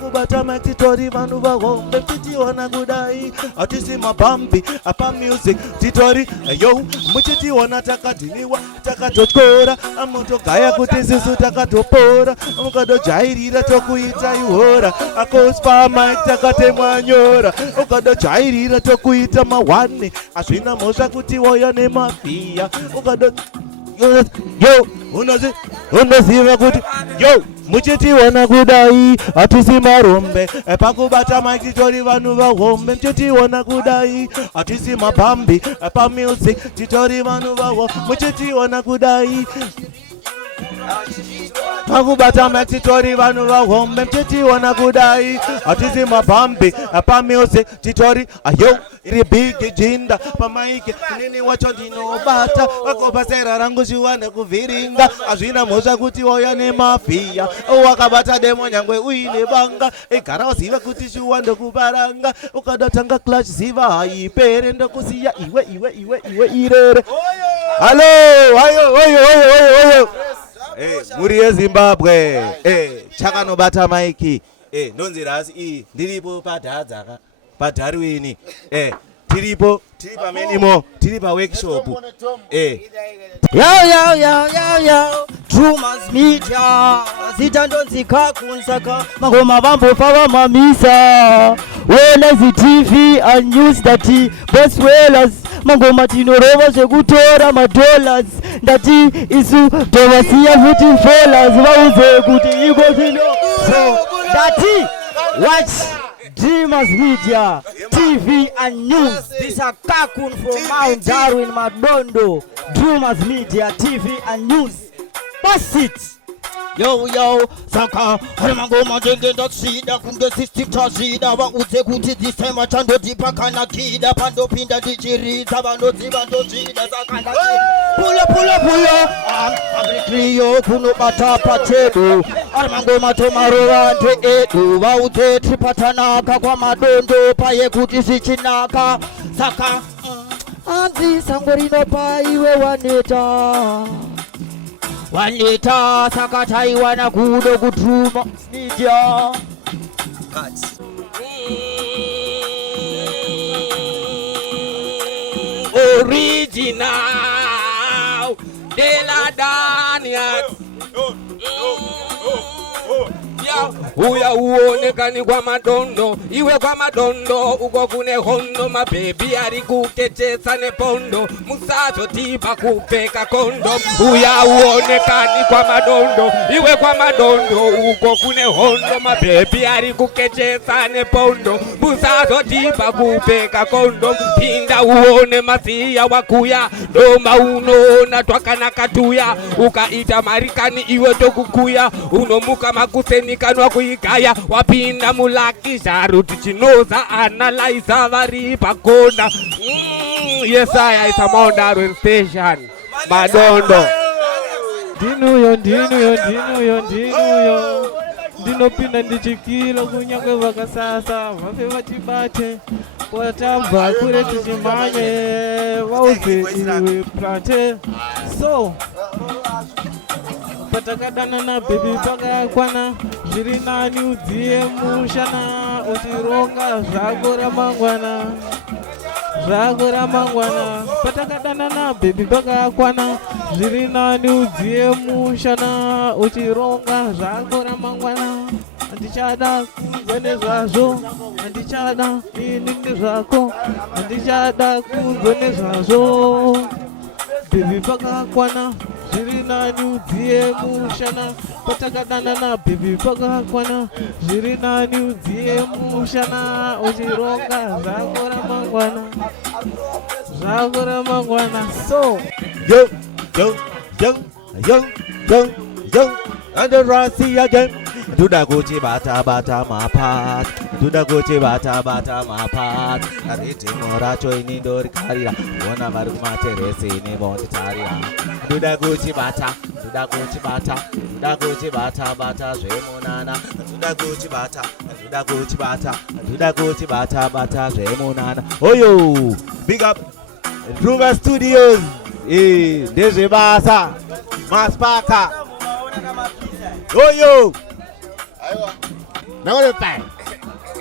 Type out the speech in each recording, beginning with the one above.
kubata makitori vanu vahombe mchitiwana kudai atisi mabambi apa music titori yo muchitiwana takadhiniwa takatotyora amotogaya kuti sisu takatopora mukadojairira tokuita ihora akospa mike takatemwa nyora ukadojairira tokuita mahwane hazvina mhosva kuti woya nemafia ukado yo unoziva kuti yo muchitiwana kudai hatisi marombe pakubata mike titori vanhu vahombe muchitiwana kudai hatisi mabambi pamusic titori vanhu vahombe muchitiwana kudai pakubata mike titori vanhu vahombe muchitiwana kudai hatisi mabambi pamusic titori ayo iri big jinda pamaike nini wacho ndinobata wakopasera rangu zviwane kuvhiringa hazvina mhosva kuti woya nemafia wakabata demo nyangwe uine banga igara uziva kuti shuwa ndokubaranga ukadatanga clash ziva haipere ndokusiya iwe irere halo hayo muri yezimbabwe chakanobata maiki nonzi rasi iyi ndiripo padhadzaka padarwini tiripo tiri pamenimo tiri paworkshop yo Trumas Media zita ndonzika kunsaka mangoma vambofa vamamisa Wellers TV and news dati boss Wellers mangoma tinorova zvekutora madollars ndati isu tovasiya futi fellas vauze kuti iko zvino so ndati watch Dreamers Media, TV and News. This is a Kakun from Mount Darwin, Madondo. Dreamers Media, TV and News. Pass it. Yo, Saka, Remangoma Jengenda Sida, Kunga System Tazida, Wauze Kuti, this time I Chando Dipakana Kida, Pando Pinda Digiri, Zabando Zibando Zida, Sakana. Pull up, Agri Trio, Kuno Bata Pachedo, Armangoma Tomaro and Edu, Wauze Tripatanaka, Kwamadondo, Paye Kuti Sichinaka, Saka, Anzi Sangorino Paiwe Waneta. Wanita sakatai wana kudo kutruma Media Original de la Dania uya uonekani kwa madondo iwe kwa madondo uko kune hondo mabebi ari kukechesa nepondo musazo tipa kupeka kondo uya uonekani kwa madondo iwe kwa madondo uko kune hondo mabebi ari kukechesa nepondo musazo tipa kupeka kondo pinda uone masiya wakuya doma unoona twakanakatuya ukaita marikani iwe tokukuya unomuka makuseni kanwa kuigaya wapinda mulaki zaru tichinoza analyza vari pakonda yes I is a Mount Darwin station Madondo ndinuyo ndinopinda ndichikilo kunyangwe vakasasa vafe vachibate kwatabva kure tichimanye vauze iwe plate so patakadana na baby pakakwana zviri nani udziye mushana uchironga zvako ramangwana patakadana na baby pakakwana zviri nani udziye mushana uchironga zvako ramangwana andichada kunzwa nezvazvo andichada ini nezvako andichada kunzwa nezvazvo baby pakakwana zviri nani udziye mushana patakadana na baby pakakwana zviri nani udziye mushana uchironga zvako ramangwana so yo and the Rasi again Duda Gucci bata mapat Duda Gucci bata mapat Ariti moracho inindori karira Wona varuma teresi ni bondi taria Duda Gucci bata zvemunana Duda Gucci bata zvemunana Oyo big up Druga Studios ndezvebasa Maspaka Oyo Nangoti pai.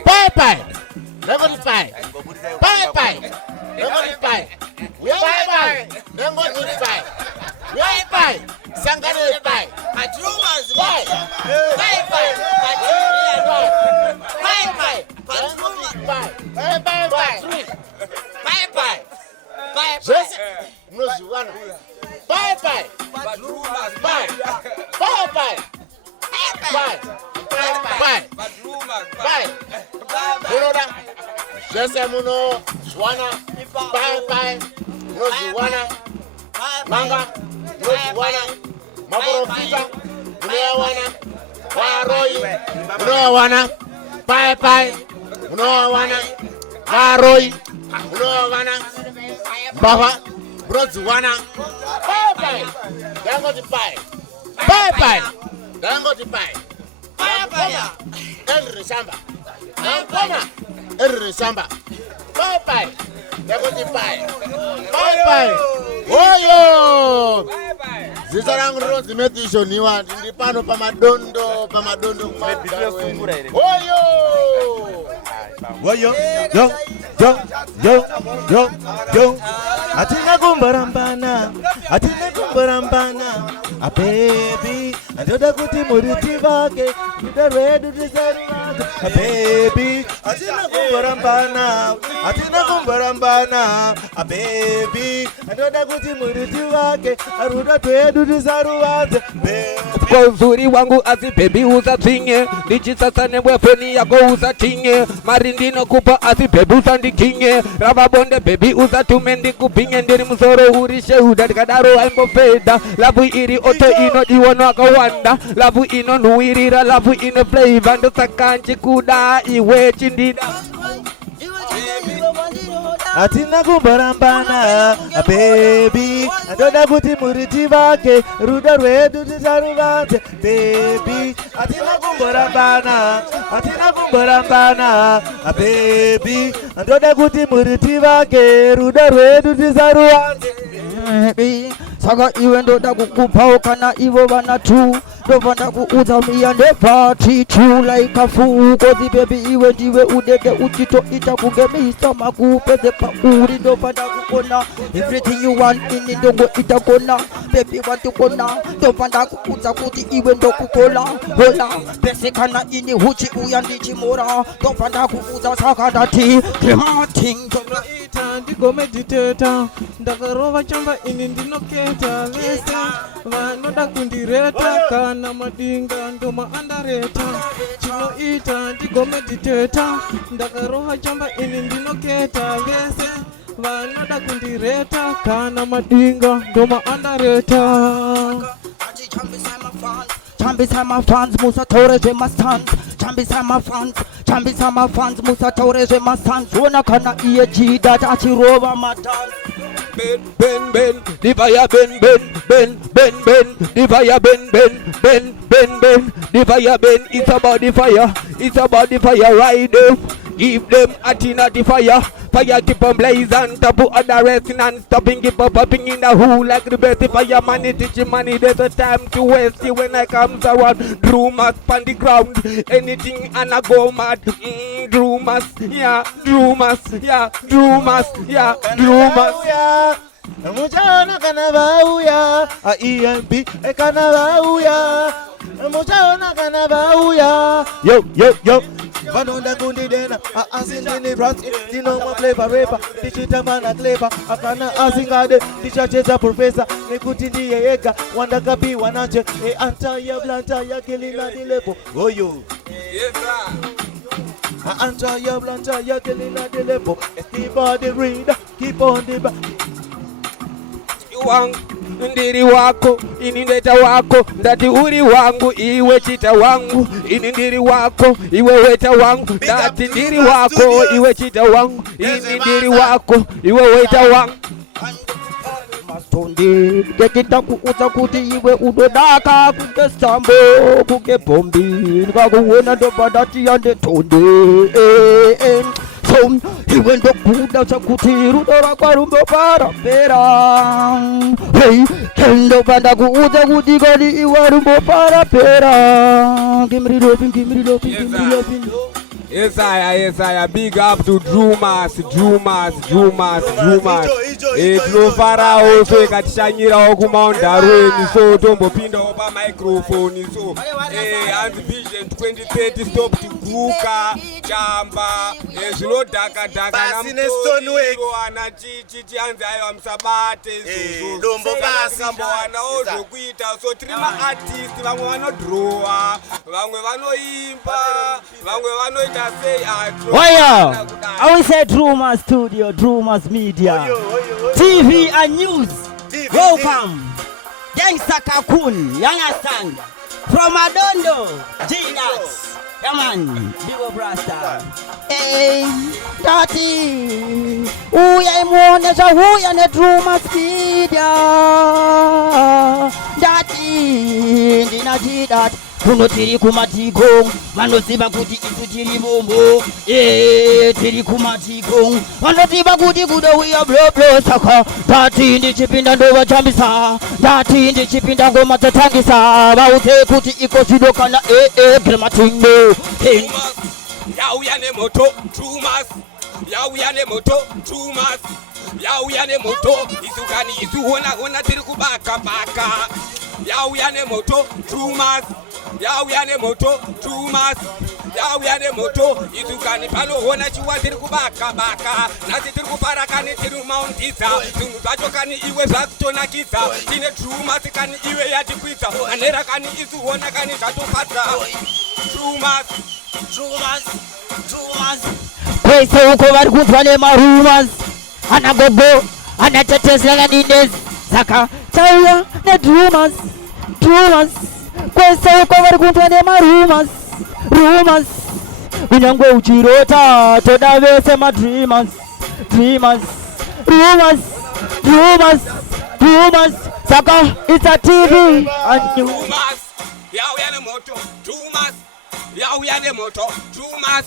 Pai pai. Nangoti pai. Pai pai. Nangoti pai. Pai pai. Nangoti pai. Pai pai. Sangane pai. Patrumas Pai. Pai pai. Pai pai. Patrumas Pai. Pai pai pai. Pai pai. Pai Jesse. Mnoziwana. Pai pai. Patrumas Pai. Pai pai. Pai. Pai. Pai. Unoda. Jesse muno zwana. Pai pai. Mnoziwana. Manga. Mnoziwana. Maporofika. Mnoziwana. Waroi. Mnoziwana. Pai pai. Mnoziwana. Waroi. Mnoziwana. Baba. Mnoziwana. Pai pai. Dangoti pai. Pai pai. Dangoti pai. Pai pai. El Samba. Angoma. El Samba. Pai pai. Dangoti pai. Pai pai. Oyo. Zizarangu ro zimetishoniwa ndi pano pamadondo Oyo. Woyo, yo, yo, yo, yo, yo. Atina kumbarambana, a baby. Andoda kuti muriti vake, the red deserve a baby. Atina kumbarambana, a baby. Andoda kuti muriti vake, aruda twedu deserve baby. Kwa uzuri wangu azi baby uzatinge, nichitasa nebwefoni yako uzatinge, marindino kupa azi baby uzandikinge, rababonde baby uzatume ndikupinge, ndiri msoro urishe udadikadaro aimbo feda, lavu iri oto ino diwono akawanda, lavu ino nuirira, lavu ino flavor, ndo sakanchi kuda iwe chindida. Atina kumbarambana, a baby. Andoda kuti muriti vake, ruda rwedu tisaruvate, baby. Atina kumbarambana, a baby. Andoda kuti muriti vake, ruda rwedu tisaruvate, baby. Saka iwe ndoda kukupauka na ivo vana tu, ndovanda kuudza miya nepati tu like a fool. Kozi baby iwe ndiwe udeke uchito ita kugemisa makupeze pauri, ndovanda kukona everything you want ini ndongo itakona, baby want to kona, ndovanda kuudza kuti iwe ndokukola hola pesekana ini huchi uya ndichimora, ndovanda kuudza saka dati klimating ita ndigo meditata, ndakarova chamba ini ndinoketa vese vanoda kundireta kana madinga ndoma andareta, chinoita ndigo meditata, ndakarova chamba ini ndinoketa vese vanoda kundireta kana madinga ndoma andareta. Chambisa my fans, Musa Torres with my sons. Chambisa my fans, Musa Torres with my sons. Wona kana EG that achirova my dance. Ben, the fire ben, the fire ben, the fire ben. It's about the fire, right there. Give them a tin at the fire. Fire keep on blazing, tapu other resting and stopping, keep on popping in the hole like the best. Fire money, teaching money, there's a time to waste it when I comes around. Drumas on the ground, anything and I go mad. Drumas, yeah, drumas. Mujana kanavauya, a EMP, a kanavauya. Mujana kanavauya. Yo. Vanunda kundi dena, a asindini brasi, dino mo flavor rapper, dichita mana clever, akana asingade, dichacheza professor, nekutindi yeka, wanda kapi wanache, anta ya blanta ya kilina dilepo. Oyo. Yes sir. Anta ya blanta ya kilina dilepo. Keep on the reader, keep on the back. Wangu ndiri wako ini ndeta wako ndati uri wangu iwe chita wangu ini ndiri wako iwe weta wangu ndati ndiri wako iwe chita wangu ini ndiri wako iwe weta wangu. Mastondi dekita kuuza kuti iwe udodaka kuke sambo kuke bombi ngakuwena ndobadati yande tonde so iwe ndokuda chakuti rudo rwako rumboparapera. Hey, ndopanda kuudza kuti kodi iwe rumboparapera. Give me the loving, give me the loving, give me the loving. Yes, I big up to Drumas. Farao so ikatishanyirawo kumaundarweni so tombopinda opa microphone so and vision 2030 stop kuguka chamba zvinodhaka ana chichi anzi ayo amsabate tikambowana zvokuita so tiri maartist vamwe vanodrowa vamwe vanoimba vamwe vanoita sei Waya, I will say Drumas Studio, Drumas Media, TV and News. Welcome, Gangsta Kakun, you understand? From Adondo, G-Nuts. Come on, big up Rasta. Hey, Tati, uya imuonesha huya ne Drumas Media. Tati, ndinachida kuno tiri kumatiko vanoziva kuti isu tiri bombo tiri kumatiko vanoziva kuti kudo uya bloblo saka ndati ndichipinda ndovachambisa ndati ndichipinda ngoma dzatangisa vaudze kuti iko zvido kana grematingo yauya nemoto Drumas yauya nemoto Drumas yauya nemoto isukani isuona tiri kubaka yauya nemoto Drumas yauya nemoto Drumas yauya nemoto izukani panoona chiwa tiri kubaka nasi tiri kuparakani tiri maundisa zvinhu zvacho kani iwe zvakutonakisa tine Drumas kani iwe yatikwidza anera kani izuona kani zvatofadza Drumas kwese uko vari kunzwa nemarumas ana gogo ana tetesera nines saka tauya neDrumas kwese uko vari kunzwa nemarumas kunyangwe uchirota toda vese madreamers saka it's a TV and News. Yauya nemoto Drumas yauya nemoto Drumas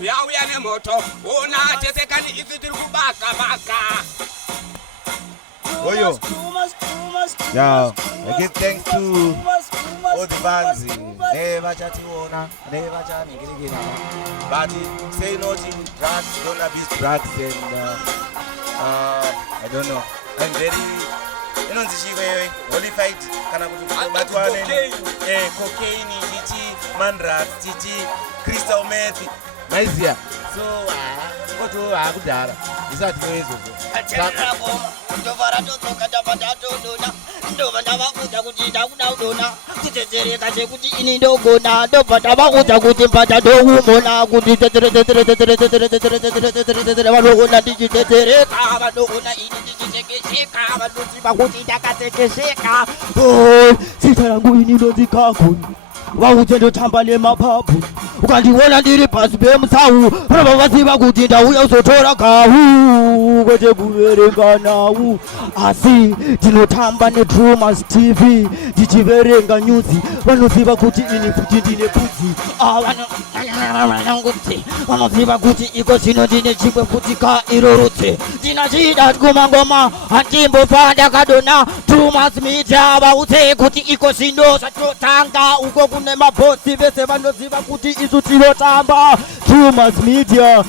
yauya nemoto ona tesekani isu tiri kubaka Oyo. Yeah, I give thanks to all the bands. Never chationa, never chanigirigina. But say no to drugs, don't abuse drugs, and I don't know. I'm very, you know, this is qualified. Kana kutubatwane, cocaine, chichi, mandra, chichi, crystal meth, maizia. So, what do I do? Is that way? Vautendo tambale mapapu ukandiona ndiri pasi pemusau rava vaziva kuti ndauya uzotora gahu kwete kuverenga nawu asi tinotamba neDrumas TV ndichiverenga nyuzi vanoziva kuti ini futi ndine pudzi vanoziva kuti iko zvino ndine chimwe futi ka irorotse ndinachida kumangoma handimbofa ndakadona Drumas Media vaudze kuti iko zvino zvatotanga uko kune mabhosi vese vanoziva kuti isu tinotamba Drumas Media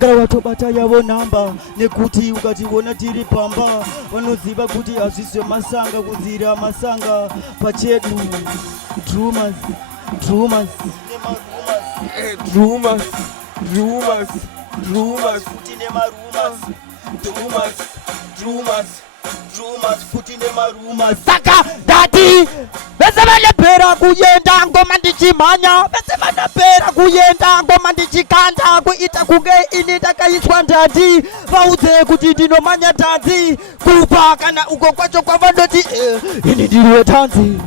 gara watobata yavo namba nekuti ukationa tiri pamba vanoziva kuti hazviswe masanga kuzira masanga pachedu Drumas futi nemaruma saka dati vese vanopera kuyenda ngoma ndichimhanya vese vanopera kuyenda ngoma ndichikanda kuita kunge ini takaiswa ndati vaudze kuti ndinomanya tanzi kupa kana uko kwacho kwavanoti ini ndiriwe tanzi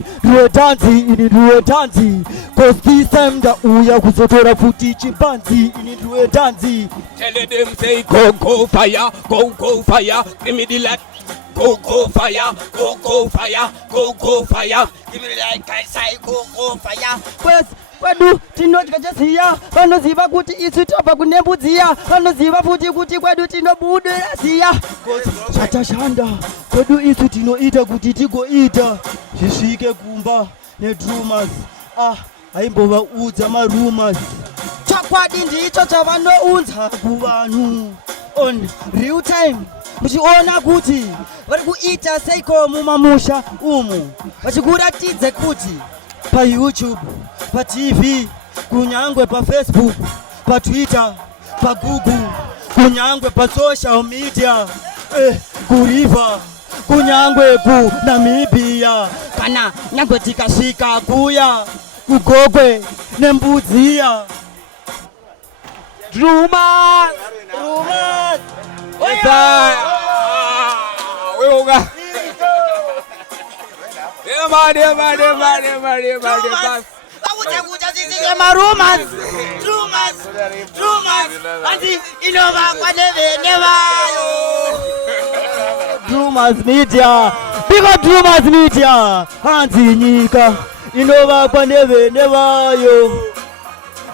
cause this time ndauya kuzotora futi chimpanzi ini ndiriwe tanzi. Tell them say go fire, go fire, give me the light. Go fire, go fire, go fire. Give me the light, I say go fire. Pues kwedu tinodya chasiya, vanoziva kuti isu tobva kunembudziya, vanoziva futi kuti kwedu tinobudira ziya. Chatashanda kwedu isu tinoita kuti tigoita zvisvike kumba nedrumas. Aimbovaudza marumas, chokwadi ndicho chavanounza kuvanhu on real time. Muchiona kuti vari kuita seiko mumamusha umu, vachikuratidze kuti pa YouTube, pa TV, kunyangwe pa Facebook, pa Twitter, pa Google, kunyangwe pa social media, kuriva, kunyangwe ku Namibia, kana nyangwe tikasvika kuya kugogwe nembudziya. Drumas! Weoga. Drumas Media, big up Drumas Media. Hanzi nyika inovakwa nevene vayo,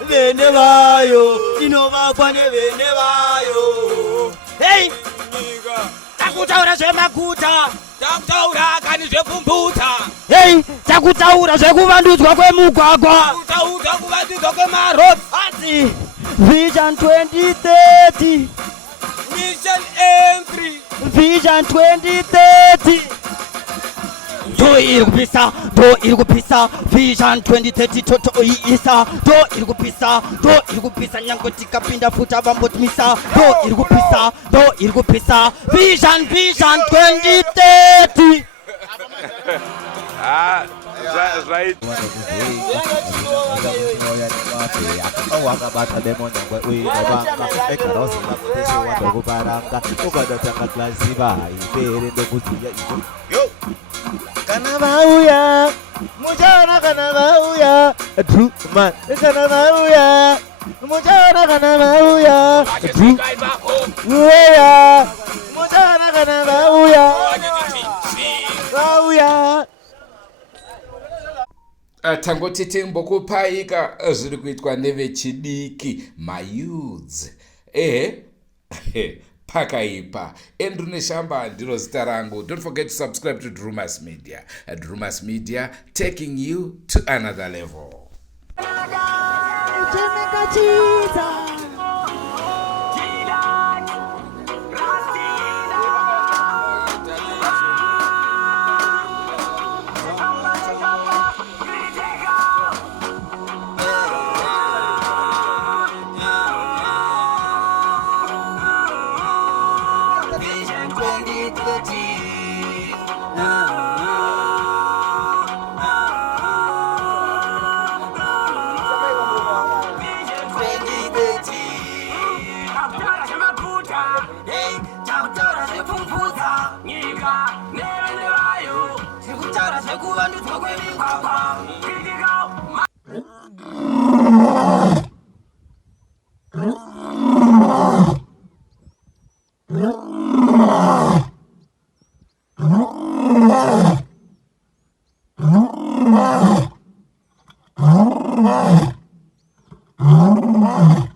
vene vayo inovakwa nevene vayo. Hey, takutaura zvemaguta, Takutaura kani zvepfumbuta. hey, takutaura zvekuvandudzwa kwemugwagwa, Takutaura kuvandudzwa kwemaroads. hanzi Vision 2030, Mission entry. Vision 2030. Do irikupisa, do irikupisa, Vision 2030 toto iisa, do irikupisa, nyango tikapinda futa vambotimisa, do irikupisa, Vision 2030. Right. Wakabata demoni ngwe uinobanga ekarosi nakutese wandokuparanga ukadatanga klasi vaipere ndokuziya ivo yo kana vauya muchaona kana vauya Drumas kana vauya muchaona kana vauya Drumas muchaona kana vauya Tangoti timbokupaika zviri kuitwa nevechidiki mayouths. Pakaipa. Andrew Neshamba ndiro zita rangu. Don't forget to subscribe to Drumas Media. Drumas Media, taking you to another level. Oh,